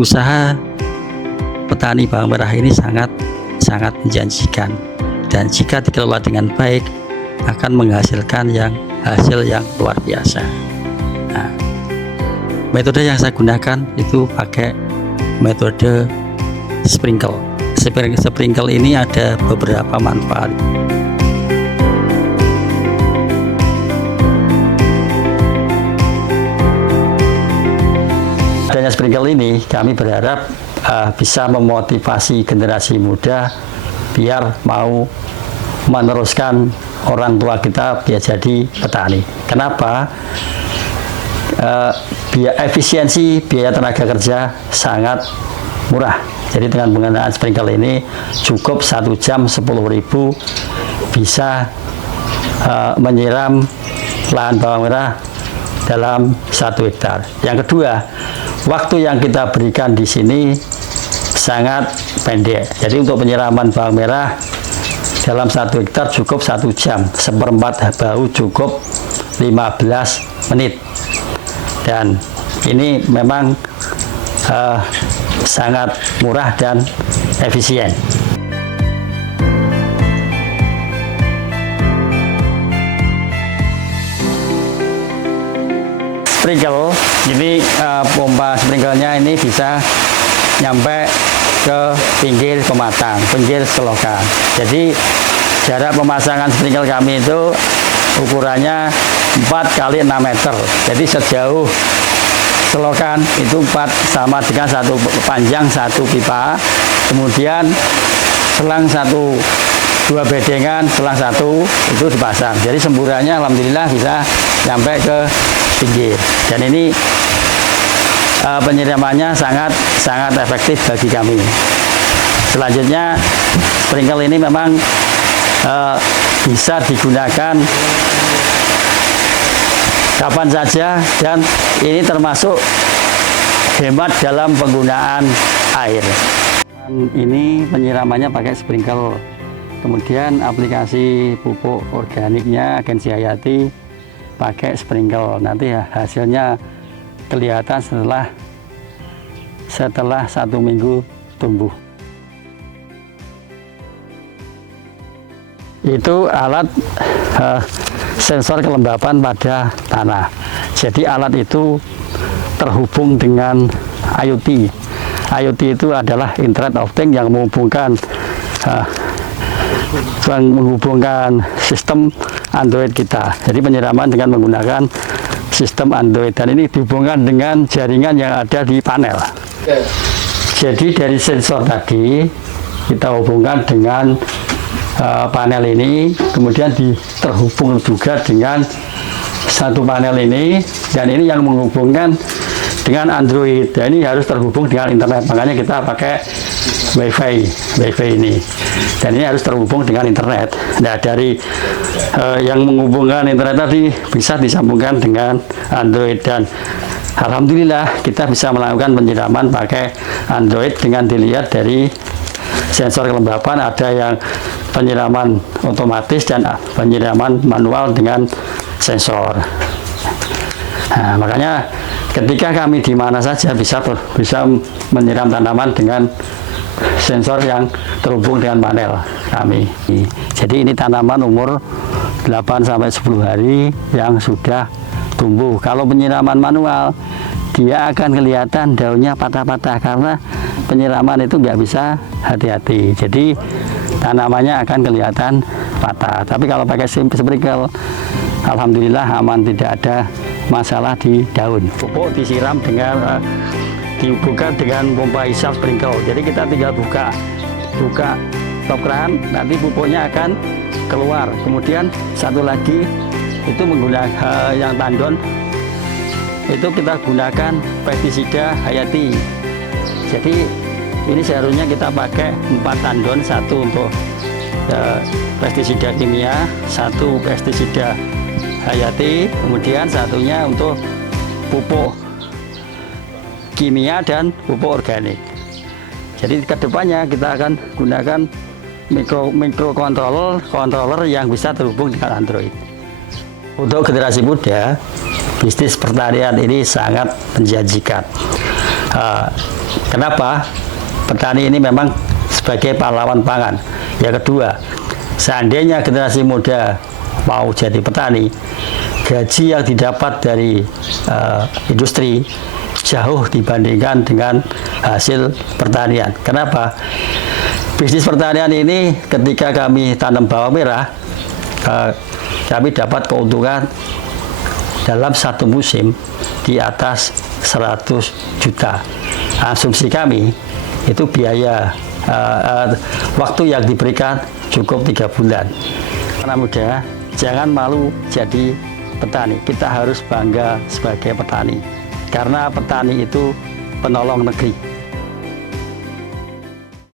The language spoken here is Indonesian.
usaha petani bawang merah ini sangat menjanjikan, dan jika dikelola dengan baik akan menghasilkan hasil yang luar biasa. Nah, metode yang saya gunakan itu pakai metode sprinkle. Sprinkle ini ada beberapa manfaat. Adanya sprinkle ini kami berharap bisa memotivasi generasi muda biar mau meneruskan orang tua kita biar jadi petani. Kenapa? Efisiensi biaya tenaga kerja sangat murah. Jadi dengan penggunaan sprinkle ini cukup 1 jam 10.000 bisa menyiram lahan bawang merah dalam 1 hektar. Yang kedua, waktu yang kita berikan di sini sangat pendek. Jadi untuk penyiraman bawang merah dalam 1 hektar cukup 1 jam, seperempat bau cukup 15 menit. Dan ini memang sangat murah dan efisien. Sprinkle ini pompa sprinklenya ini bisa nyampe ke pinggir pematang, pinggir selokan. Jadi jarak pemasangan sprinkle kami itu ukurannya 4 kali 6 meter. Jadi sejauh selokan itu 4 sama dengan 1 panjang 1 pipa, kemudian selang 2 bedengan, selang 1 itu dipasang. Jadi semburannya alhamdulillah bisa sampai ke pinggir. Dan ini penyiramannya sangat efektif bagi kami. Selanjutnya sprinkle ini memang bisa digunakan kapan saja, dan ini termasuk hemat dalam penggunaan air. Ini penyiramannya pakai sprinkle. Kemudian aplikasi pupuk organiknya Agensi Hayati pakai sprinkle. Nanti hasilnya kelihatan setelah 1 minggu tumbuh. Itu alat sensor kelembapan pada tanah. Jadi alat itu terhubung dengan IoT. IoT itu adalah Internet of Things yang menghubungkan sistem Android kita. Jadi penyiraman dengan menggunakan sistem Android, dan ini dihubungkan dengan jaringan yang ada di panel. Jadi dari sensor tadi kita hubungkan dengan panel ini, kemudian terhubung juga dengan satu panel ini, dan ini yang menghubungkan dengan Android. Dan ini harus terhubung dengan internet, makanya kita pakai WiFi ini, dan ini harus terhubung dengan internet. Nah, dari yang menghubungkan internet tadi bisa disambungkan dengan Android, dan alhamdulillah kita bisa melakukan penyiraman pakai Android dengan dilihat dari sensor kelembapan. Ada yang penyiraman otomatis dan penyiraman manual dengan sensor. Nah, makanya ketika kami di mana saja bisa menyiram tanaman dengan sensor yang terhubung dengan panel kami. Jadi ini tanaman umur 8-10 hari yang sudah tumbuh. Kalau penyiraman manual, dia akan kelihatan daunnya patah-patah karena penyiraman itu nggak bisa hati-hati. Jadi tanamannya akan kelihatan patah. Tapi kalau pakai sprinkle, alhamdulillah aman, tidak ada masalah di daun. Pupuk disiram dengan dibuka dengan pompa hisap sprinkle. Jadi kita tinggal buka top keran, nanti pupuknya akan keluar. Kemudian satu lagi itu menggunakan yang tandon, itu kita gunakan pestisida Hayati. Jadi ini seharusnya kita pakai 4 tandon, 1 untuk pestisida kimia, 1 pestisida Hayati, kemudian satunya untuk pupuk kimia dan pupuk organik. Jadi kedepannya kita akan gunakan microcontroller yang bisa terhubung dengan Android. Untuk generasi muda, bisnis pertanian ini sangat menjanjikan. Kenapa? Petani ini memang sebagai pahlawan pangan. Yang kedua, seandainya generasi muda mau jadi petani, gaji yang didapat dari industri jauh dibandingkan dengan hasil pertanian. Kenapa? Bisnis pertanian ini ketika kami tanam bawang merah, kami dapat keuntungan dalam satu musim di atas 100 juta. Asumsi kami itu biaya waktu yang diberikan cukup 3 bulan. Anak muda, jangan malu jadi petani. Kita harus bangga sebagai petani. Karena petani itu penolong negeri.